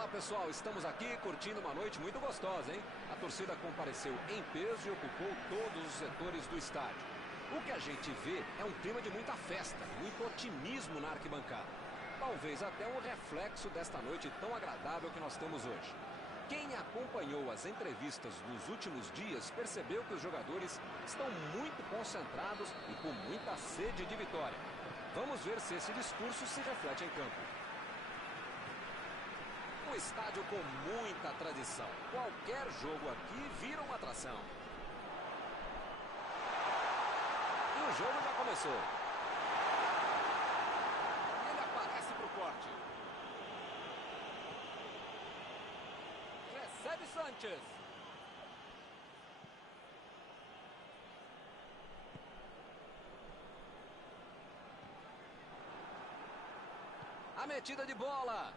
Olá pessoal, estamos aqui curtindo uma noite muito gostosa, hein? A torcida compareceu em peso e ocupou todos os setores do estádio. O que a gente vê é um clima de muita festa, muito otimismo na arquibancada. Talvez até um reflexo desta noite tão agradável que nós temos hoje. Quem acompanhou as entrevistas dos últimos dias percebeu que os jogadores estão muito concentrados e com muita sede de vitória. Vamos ver se esse discurso se reflete em campo. Um estádio com muita tradição. Qualquer jogo aqui vira uma atração. E o jogo já começou. Ele aparece para o corte. Recebe Sanchez. A metida de bola.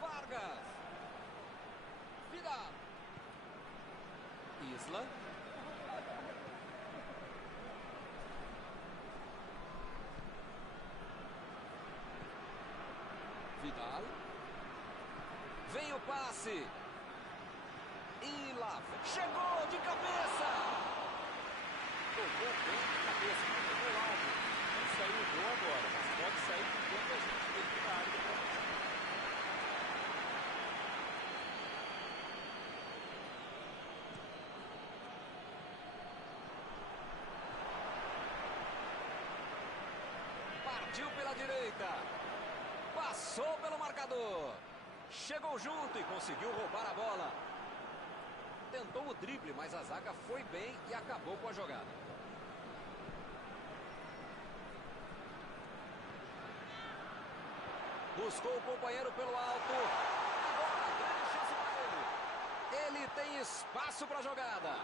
Vargas. Vidal. Isla. Vidal. Vem o passe. E lá. Chegou de cabeça. Tocou bem de cabeça. Tocou alto. Não saiu gol agora, mas pode sair com tanta gente dentro da área do próximo. Partiu pela direita. Passou pelo marcador. Chegou junto e conseguiu roubar a bola. Tentou o drible, mas a zaga foi bem e acabou com a jogada. Buscou o companheiro pelo alto. Agora, grande chance para ele. Ele tem espaço para a jogada.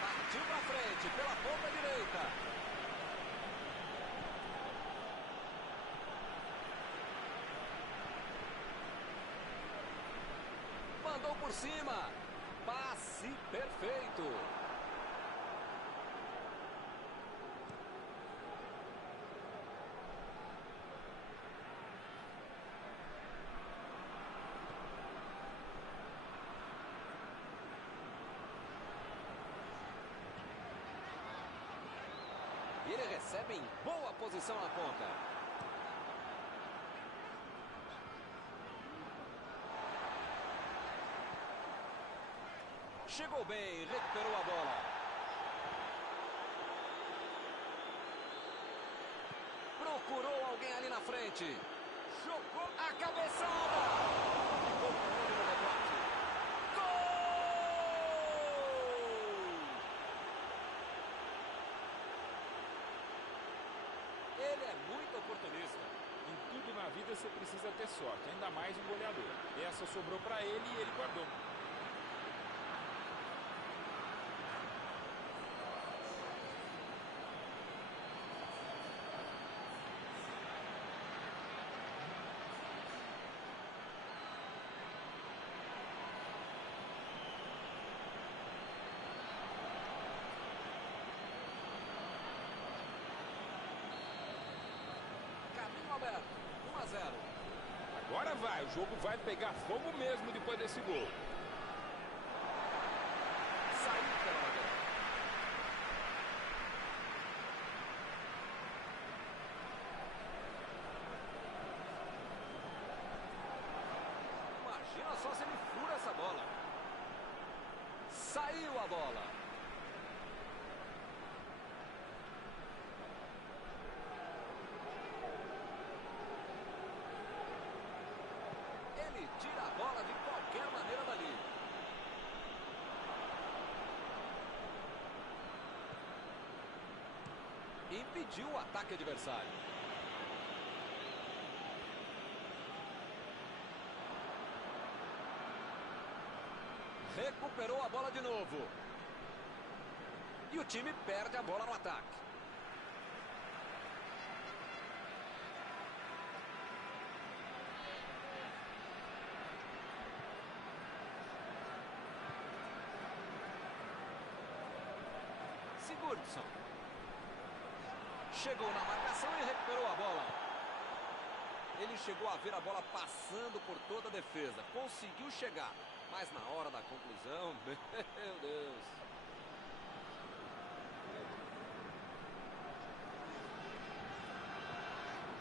Partiu para frente, pela ponta direita. Mandou por cima. Passe perfeito. E ele recebe em boa posição na ponta. Chegou bem, recuperou a bola. Procurou alguém ali na frente. Jogou a cabeçada. Ficou com o olho no rebote. Ele é muito oportunista. Em tudo na vida você precisa ter sorte, ainda mais um goleador. Essa sobrou para ele e ele guardou. Aberto, 1-0. Agora vai, o jogo vai pegar fogo mesmo depois desse gol. Saiu pela lateral. Imagina só se ele fura essa bola. Saiu a bola. impediu o ataque adversário. Recuperou a bola de novo. E o time perde a bola no ataque. Sigurdsson. Chegou na marcação e recuperou a bola. Ele chegou a ver a bola passando por toda a defesa. Conseguiu chegar. Mas na hora da conclusão, meu Deus.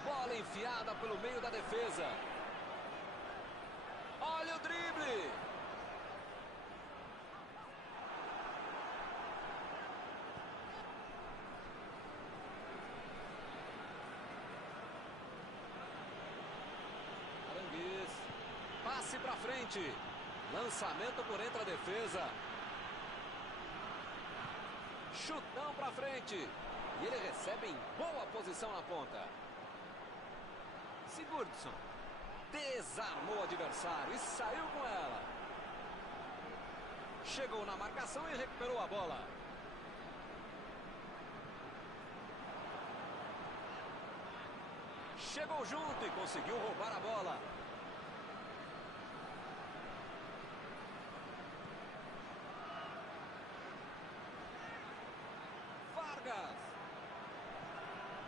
Bola enfiada pelo meio da defesa. Olha o drible. Aranguiz. Passe pra frente. Lançamento por entre a defesa. Chutão pra frente. E ele recebe em boa posição na ponta. Sigurdsson. Desarmou o adversário e saiu com ela. Chegou na marcação e recuperou a bola. Chegou junto e conseguiu roubar a bola.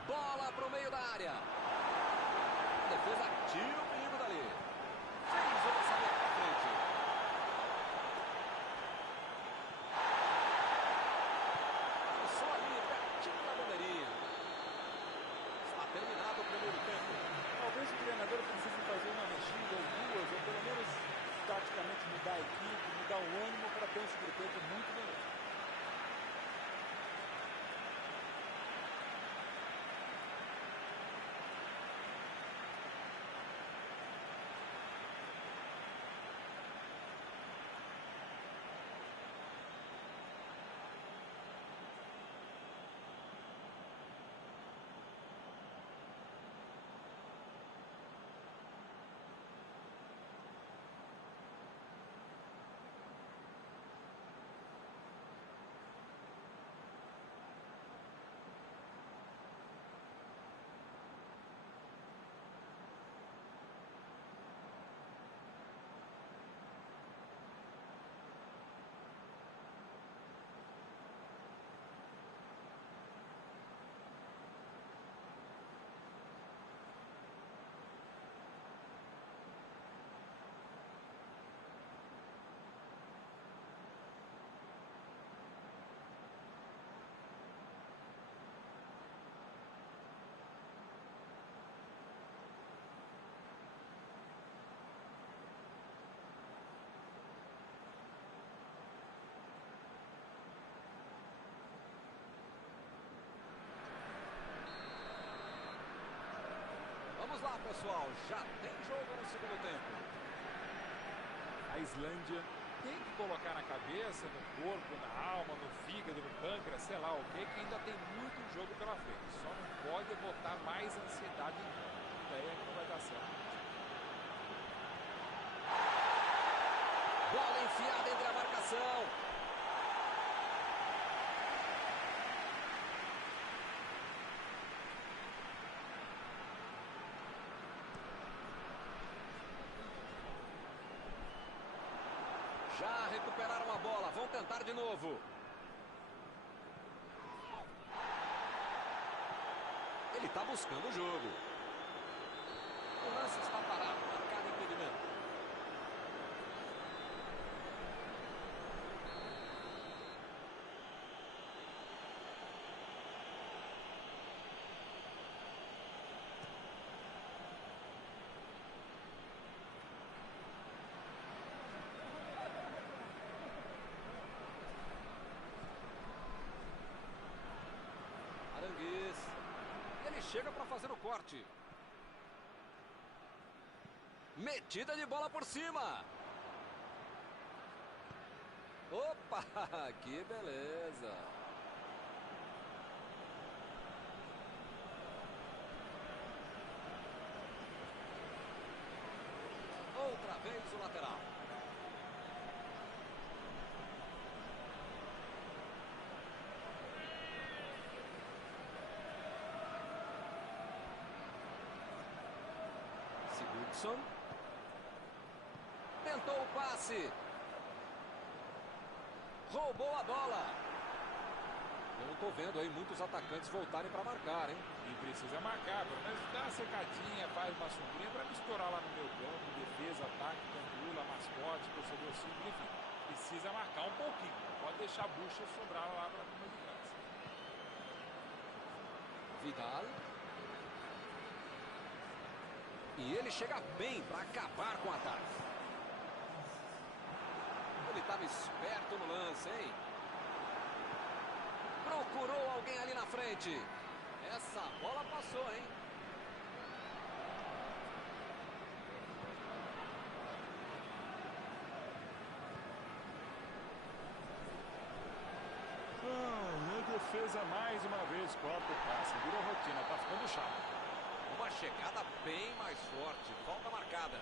Bola para o meio da área. A defesa tira o perigo dali. Fez o lançamento para frente. Passou ali, pertinho da bandeirinha. Está terminado o primeiro tempo. Talvez o treinador precise fazer uma mexida ou duas, ou pelo menos taticamente mudar a equipe, mudar o ânimo para ter um segundo tempo muito melhor. Vamos lá, pessoal. Já tem jogo no segundo tempo. A Islândia tem que colocar na cabeça, no corpo, na alma, no fígado, no pâncreas, sei lá o que ainda tem muito jogo pela frente. Só não pode botar mais ansiedade em campo. Daí é que não vai dar certo. Bola enfiada entre a marcação. Já recuperaram a bola, vão tentar de novo. Ele está buscando o jogo. O lance está parado, marcado impedimento. Aranguiz. Ele chega para fazer o corte. Metida de bola por cima. Opa, que beleza. Sigurdsson. Tentou o passe. Roubou a bola. Eu não estou vendo aí muitos atacantes voltarem para marcar, hein? E precisa marcar, pelo menos dá uma secadinha, faz uma sombrinha para misturar lá no meio campo, defesa, ataque, cancula, mascote, torcedor simples, enfim. Precisa marcar um pouquinho, não pode deixar a bucha sobrar lá para a turma de casa. Vidal. E ele chega bem para acabar com o ataque. Ele estava esperto no lance, hein? Procurou alguém ali na frente. Essa bola passou, hein? A defesa mais uma vez corta o passe. Virou rotina, tá ficando chato. Uma chegada bem mais forte. Falta marcada.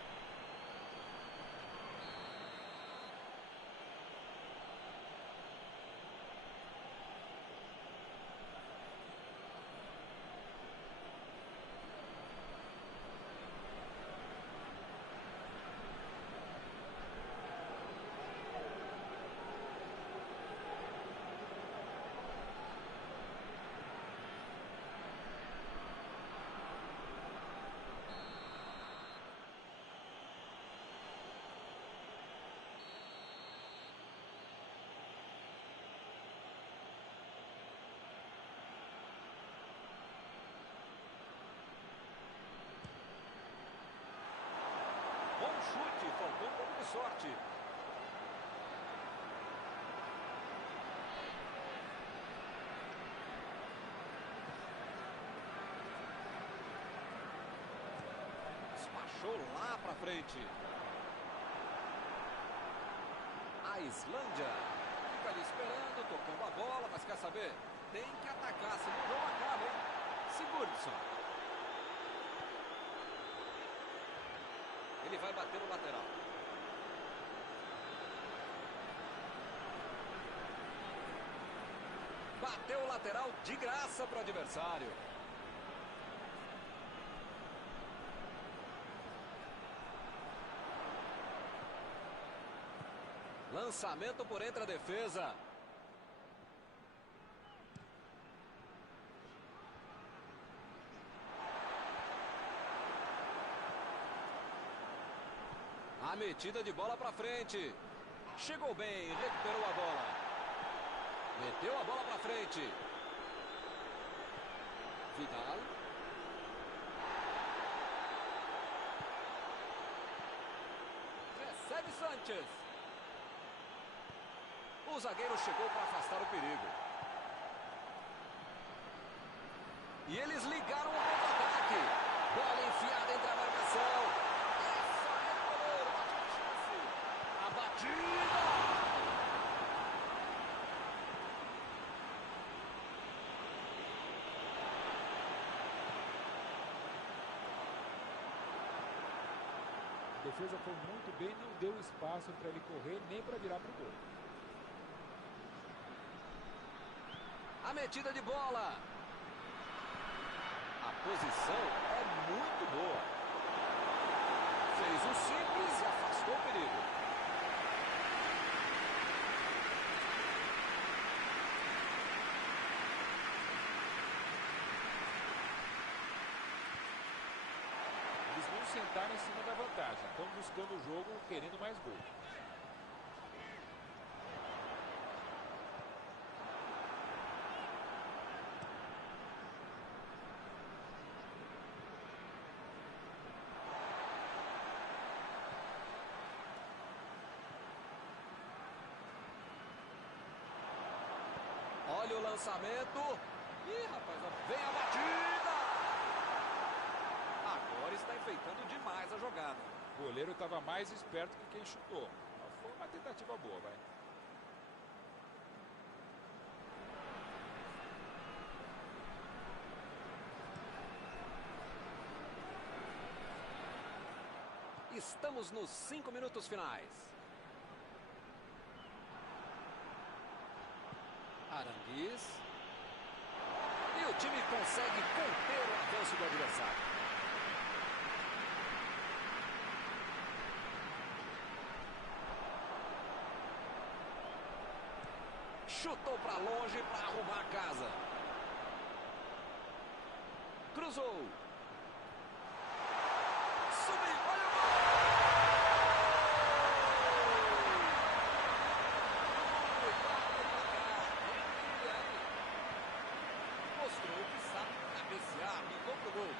Bom chute, faltou um pouco de sorte. Despachou lá pra frente. A Islândia fica ali esperando, tocando a bola, mas quer saber? Tem que atacar, senão o jogo acaba, hein? Sigurdsson. Ele vai bater no lateral. Bateu o lateral de graça para o adversário. Lançamento por entre a defesa. A metida de bola para frente. Chegou bem, recuperou a bola. Meteu a bola para frente. Vidal. Recebe Sanchez. O zagueiro chegou para afastar o perigo. E eles ligaram o contra-ataque. Bola enfiada entre a marcação. A defesa foi muito bem, não deu espaço para ele correr nem para virar para o gol. A metida de bola. A posição é muito boa. Fez o simples e afastou o perigo. Eles não sentaram em cima da vantagem, estão buscando o jogo, querendo mais gol. Olha o lançamento. Ih, rapaz, vem a batida. Agora está enfeitando demais a jogada. O goleiro estava mais esperto que quem chutou. Mas foi uma tentativa boa, vai. Estamos nos 5 minutos finais. Aranguiz. E o time consegue conter o avanço do adversário. Chutou para longe para arrumar a casa. Cruzou. Subiu, olha o gol! Mostrou que sabe cabecear, mandou pro gol.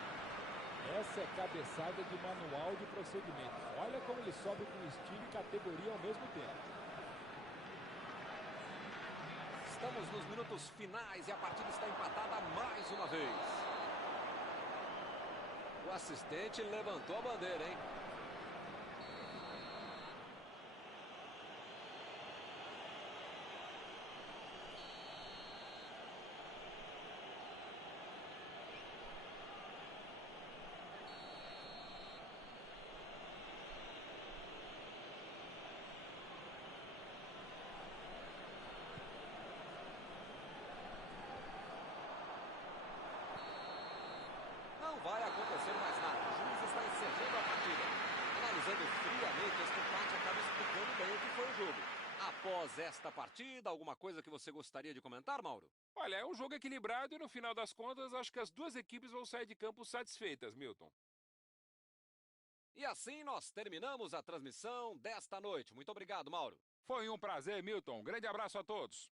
Essa é cabeçada de manual de procedimento. Olha como ele sobe com estilo e categoria ao mesmo tempo. Estamos nos minutos finais e a partida está empatada mais uma vez. O assistente levantou a bandeira, hein? Não vai acontecer mais nada. O juiz está encerrando a partida. Analisando friamente, este empate acaba explicando bem o que foi o jogo. Após esta partida, alguma coisa que você gostaria de comentar, Mauro? Olha, é um jogo equilibrado e no final das contas acho que as duas equipes vão sair de campo satisfeitas, Milton. E assim nós terminamos a transmissão desta noite. Muito obrigado, Mauro. Foi um prazer, Milton. Um grande abraço a todos.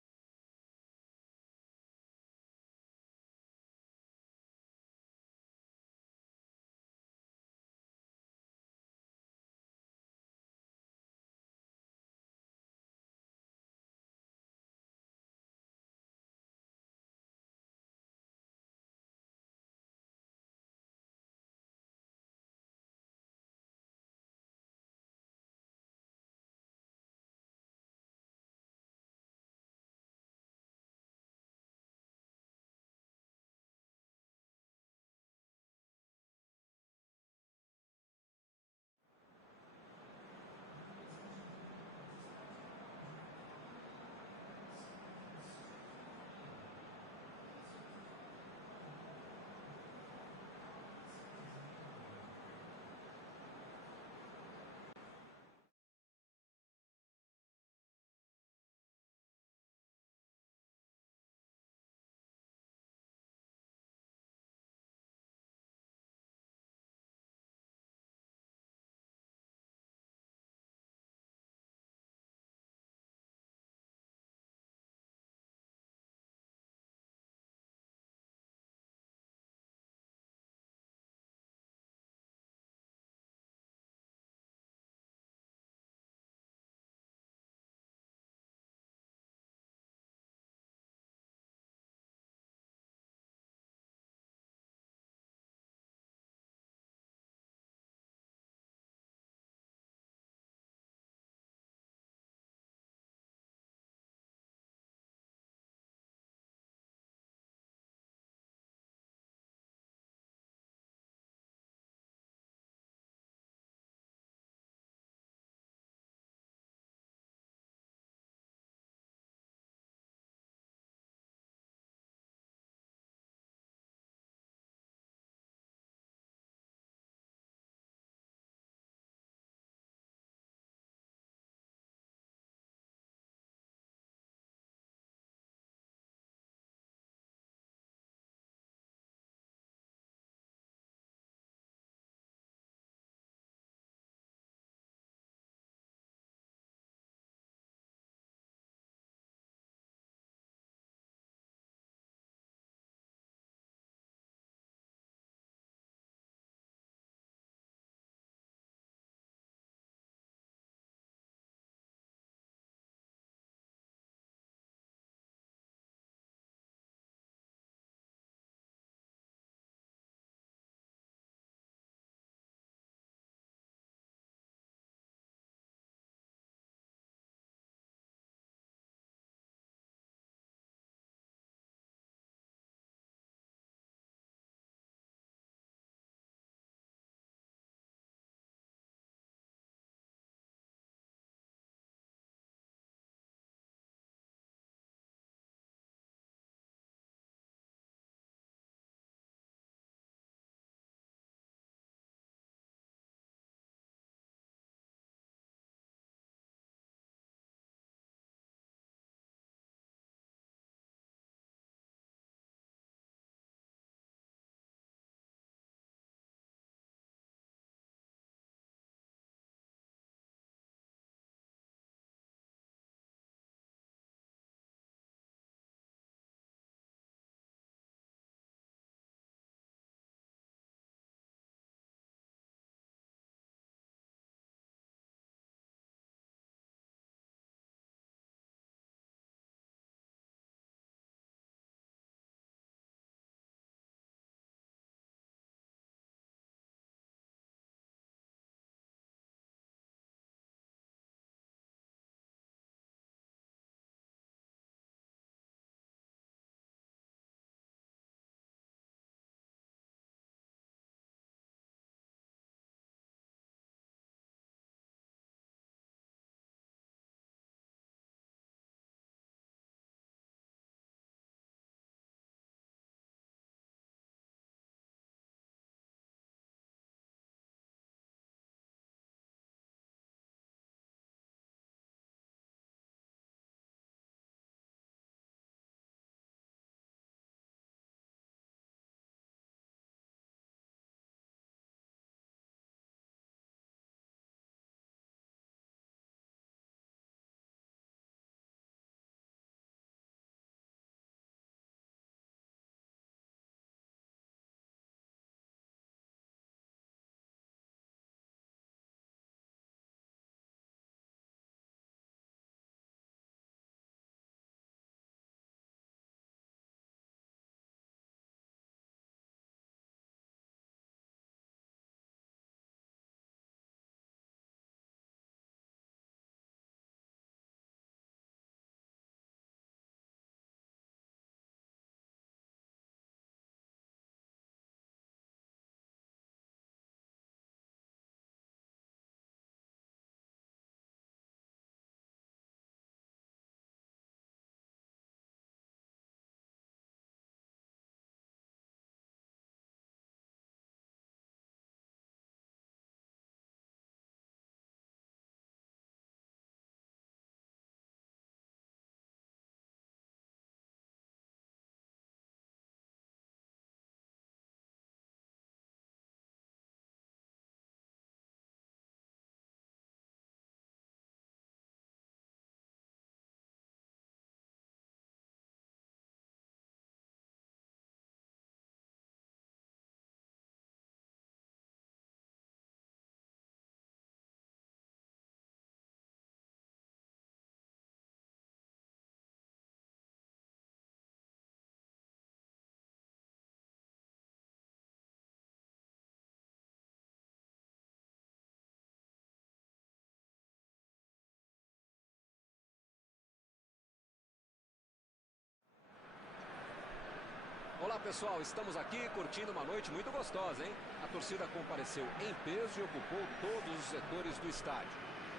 Olá pessoal, estamos aqui curtindo uma noite muito gostosa, hein? A torcida compareceu em peso e ocupou todos os setores do estádio.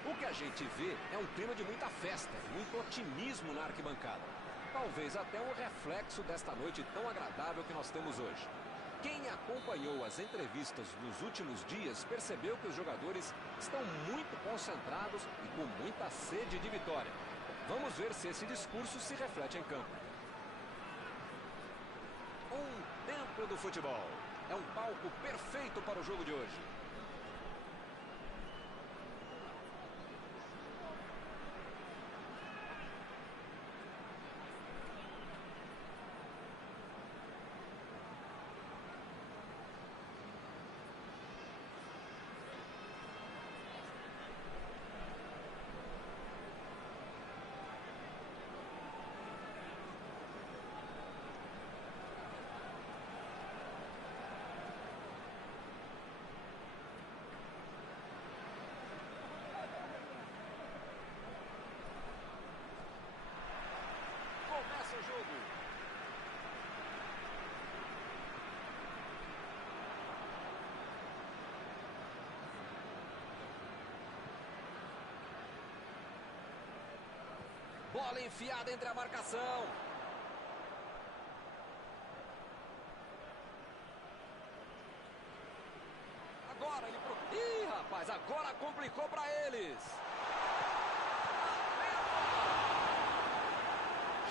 O que a gente vê é um clima de muita festa, muito otimismo na arquibancada. Talvez até um reflexo desta noite tão agradável que nós temos hoje. Quem acompanhou as entrevistas nos últimos dias percebeu que os jogadores estão muito concentrados e com muita sede de vitória. Vamos ver se esse discurso se reflete em campo. Um templo do futebol. É um palco perfeito para o jogo de hoje. Começa o jogo. Bola enfiada entre a marcação. Agora ele... Ih, rapaz, agora complicou para eles.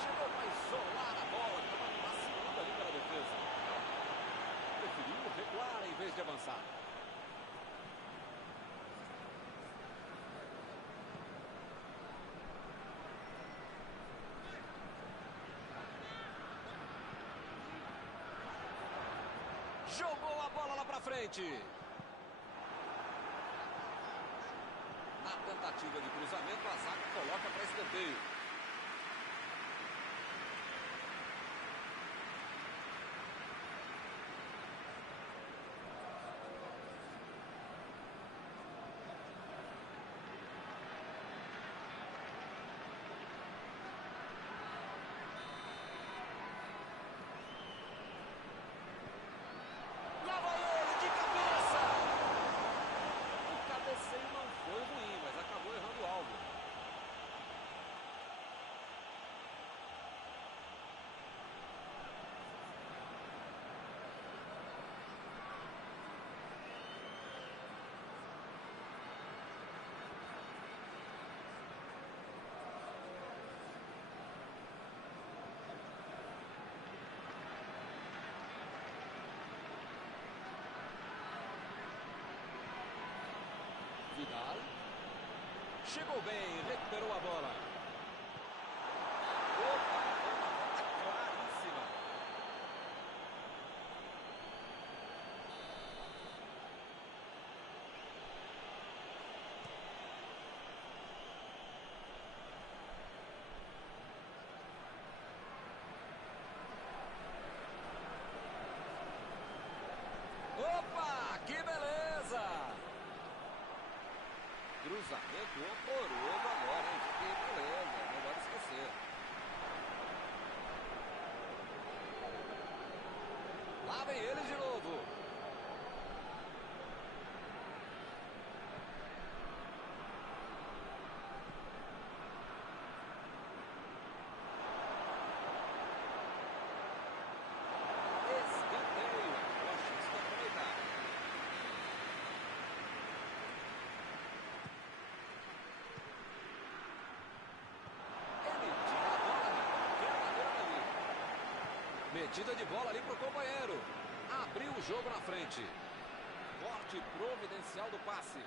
Chegou para isolar a bola, que estava passeando ali pela defesa. Preferiu recuar em vez de avançar. Jogou a bola lá pra frente. Na tentativa de cruzamento, a zaga coloca para escanteio. Vidal. Chegou bem, recuperou a bola. Opa, uma falta claríssima. Opa, que beleza! Cruzamento horroroso agora, hein? Que beleza, melhor esquecer. Lá vem eles de novo. Escanteio, uma chance de aproveitar. Metida de bola ali pro companheiro. Abriu o jogo na frente. Corte providencial do passe.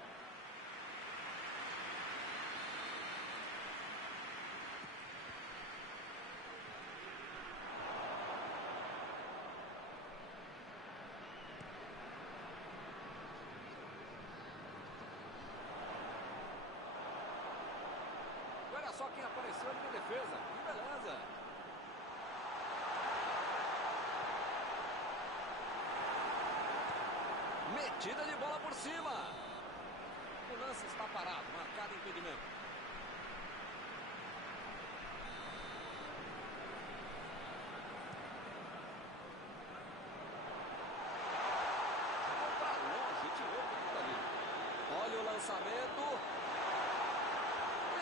Olha só quem apareceu ali na defesa. Que beleza. Metida de bola por cima. O lance está parado, marcado impedimento.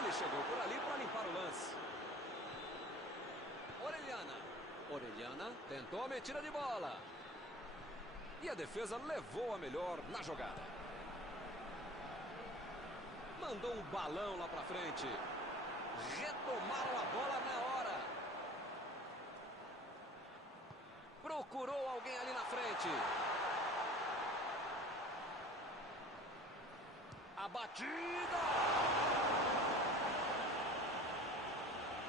Ele chegou por ali para limpar o lance. Orellana tentou a metida de bola. E a defesa levou a melhor na jogada. Mandou um balão lá para frente. Retomaram a bola na hora. Procurou alguém ali na frente. A batida.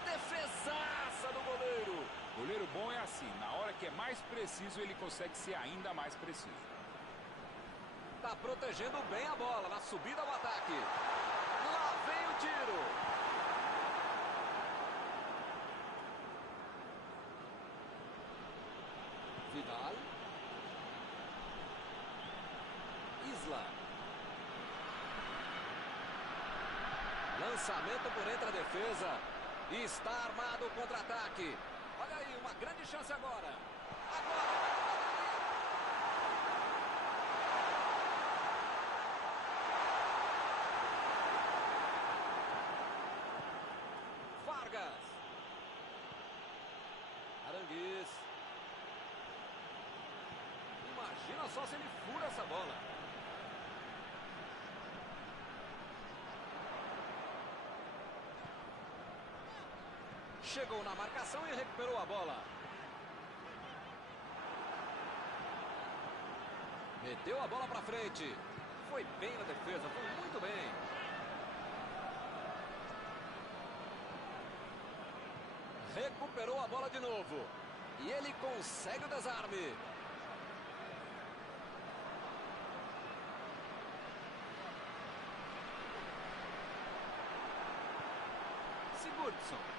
Defesaça do goleiro. Goleiro bom é assim, na hora que é mais preciso, ele consegue ser ainda mais preciso. Tá protegendo bem a bola na subida ao ataque. Lá vem o tiro. Vidal. Isla. Lançamento por entre a defesa. E está armado o contra-ataque. Olha aí, uma grande chance agora. Vargas. Aranguiz. Imagina só se ele fura essa bola. Chegou na marcação e recuperou a bola. Meteu a bola para frente. Foi bem na defesa, foi muito bem. Recuperou a bola de novo. E ele consegue o desarme. Sigurdsson.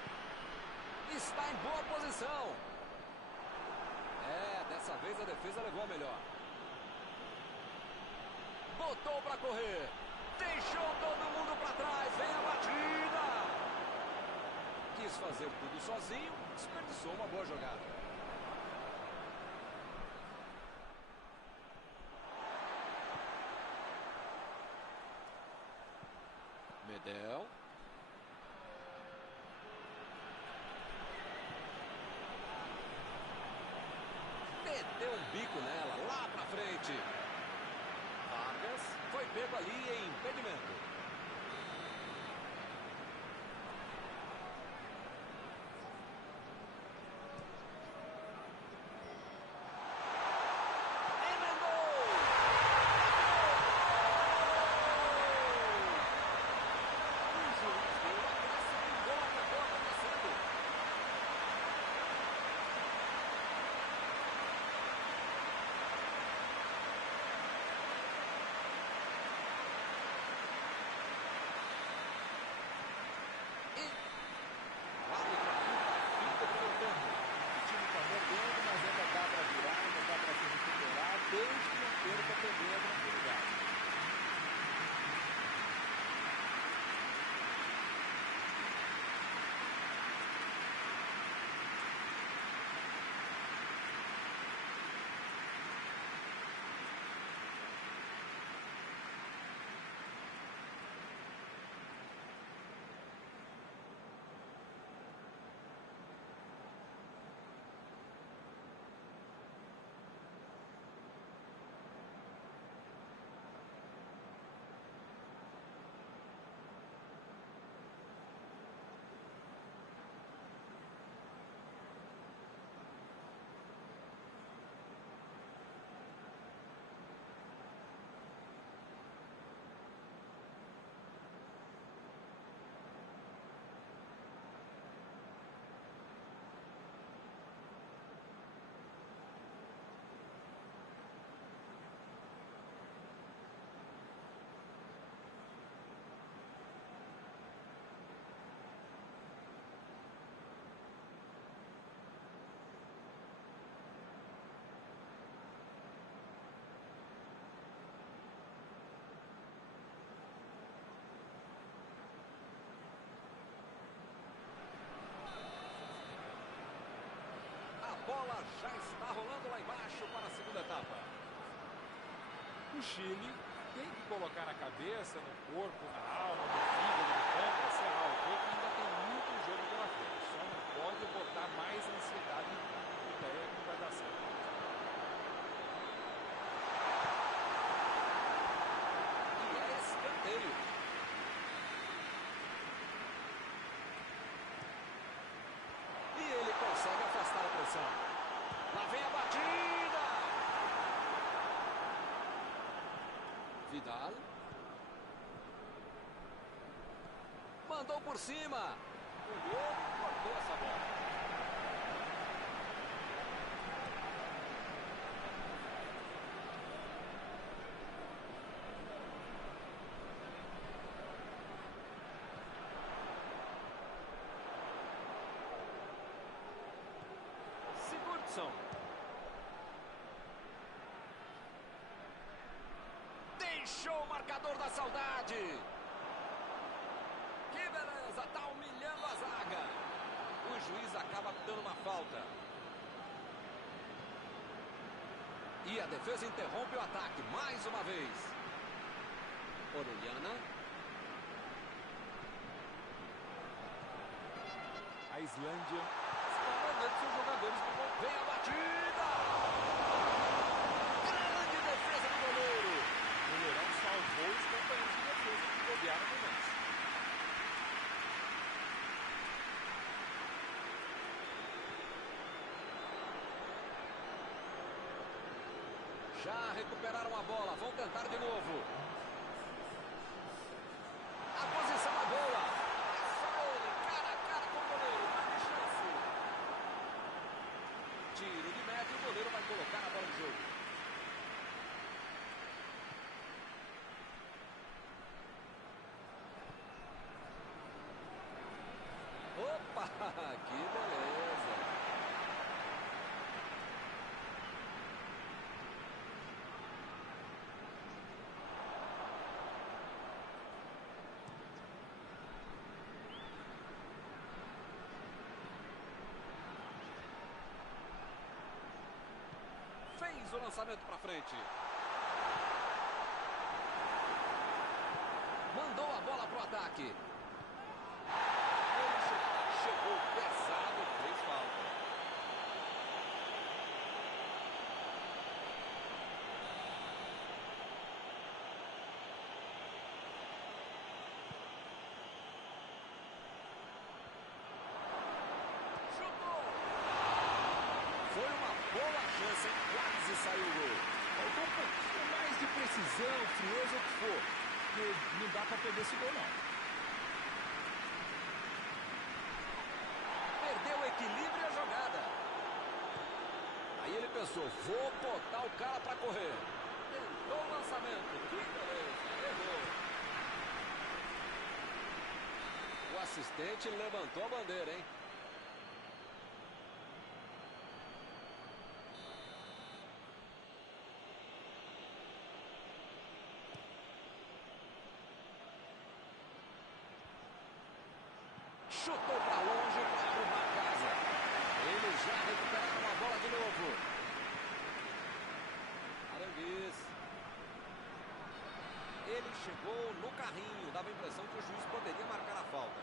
Está em boa posição. Dessa vez a defesa levou a melhor. Botou para correr. Deixou todo mundo para trás. Vem a batida. Quis fazer tudo sozinho. Desperdiçou uma boa jogada. Medel. Meteu um bico nela, lá pra frente. Vargas foi pego ali em impedimento. Bola já está rolando lá embaixo para a segunda etapa. O Chile tem que colocar na cabeça, no corpo, na alma, no fígado, no pâncreas, sei lá, o que ainda tem muito jogo pela frente. Só não pode botar mais ansiedade em ideia que não vai dar certo. E é escanteio. E ele consegue afastar a pressão. Lá vem a batida. Vidal. Mandou por cima. O goleiro cortou essa bola. Sigurdsson. Deixou o marcador da saudade. Que beleza, tá humilhando a zaga. O juiz acaba dando uma falta. E a defesa interrompe o ataque mais uma vez. Orellana. A Islândia está mandando seus jogadores no gol. Vem a batida. Grande defesa do goleiro. O goleirão salvou os companheiros de defesa que bobearam no lance. Já recuperaram a bola, vão tentar de novo. A posição é boa. É só ele, cara a cara com o goleiro, não tem chance. Tiro de meta e o goleiro vai colocar a bola em jogo. Opa, que beleza. Fez o lançamento para frente. Mandou a bola pro ataque. Ele chegou pesado, fez falta. Chutou. Foi uma boa chance, hein? Quase saiu o gol. Faltou um pouquinho mais de precisão, frieza, o que for. Porque não dá pra perder esse gol, não. Perdeu o equilíbrio e a jogada. Aí ele pensou, vou botar o cara para correr. Tentou o lançamento, que beleza, errou. O assistente levantou a bandeira, hein? Chutou para longe para arrumar a casa. Eles já recuperaram a bola de novo. Aranguiz. Ele chegou no carrinho. Dava a impressão que o juiz poderia marcar a falta.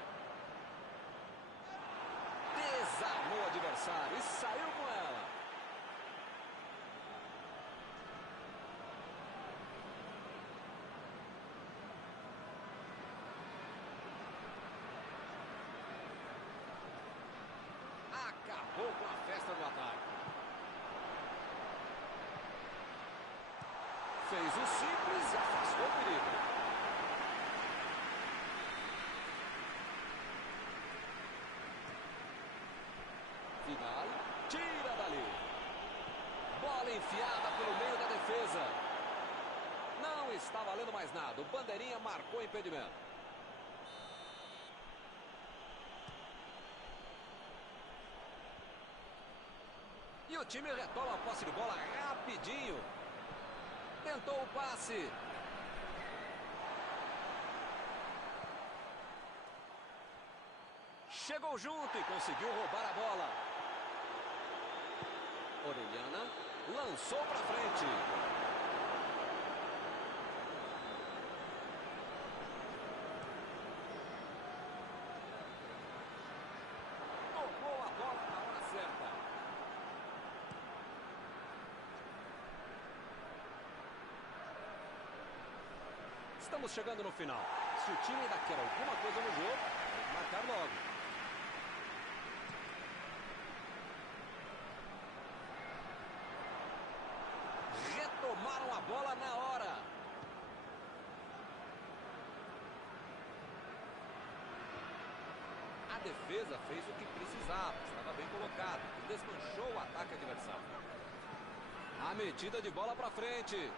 Desarmou o adversário e saiu com ela. Acabou com a festa do ataque. Fez o simples e afastou o perigo. Vidal tira dali. Bola enfiada pelo meio da defesa. Não está valendo mais nada. O bandeirinha marcou impedimento. E o time retoma a posse de bola rapidinho. Tentou o passe. Chegou junto e conseguiu roubar a bola. Orellana lançou para frente. Estamos chegando no final. Se o time ainda quer alguma coisa no jogo, tem que marcar logo. Retomaram a bola na hora. A defesa fez o que precisava, estava bem colocado e desmanchou o ataque adversário. A metida de bola para frente.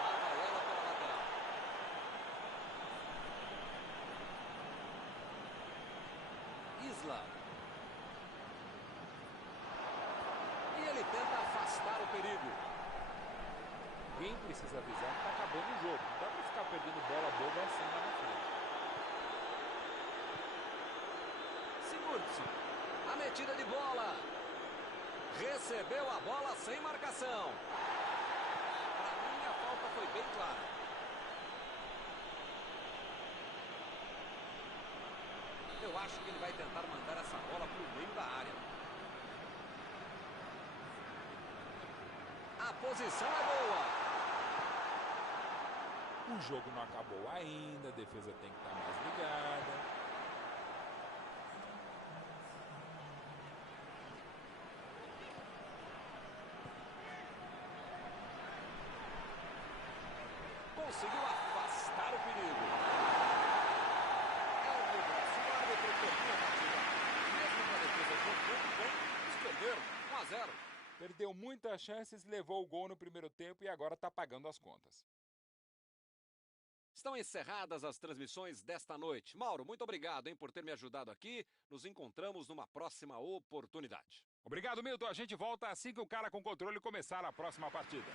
Lava ela pela lateral. Isla. E ele tenta afastar o perigo. Quem precisa avisar que está acabando o jogo. Não dá para ficar perdendo bola boba assim lá na frente. Sigurdsson. A metida de bola. Recebeu a bola sem marcação. Para mim, a falta foi bem clara. Eu acho que ele vai tentar mandar essa bola para o meio da área. A posição é boa. O jogo não acabou ainda, a defesa tem que estar mais ligada. Conseguiu afastar o perigo. É o braço, o árbitro termina a partida. Mesmo com a defesa jogando bem, eles perderam 1-0. Perdeu muitas chances, levou o gol no primeiro tempo e agora está pagando as contas. Estão encerradas as transmissões desta noite. Mauro, muito obrigado, hein, por ter me ajudado aqui. Nos encontramos numa próxima oportunidade. Obrigado, Milton. A gente volta assim que o cara com controle começar a próxima partida.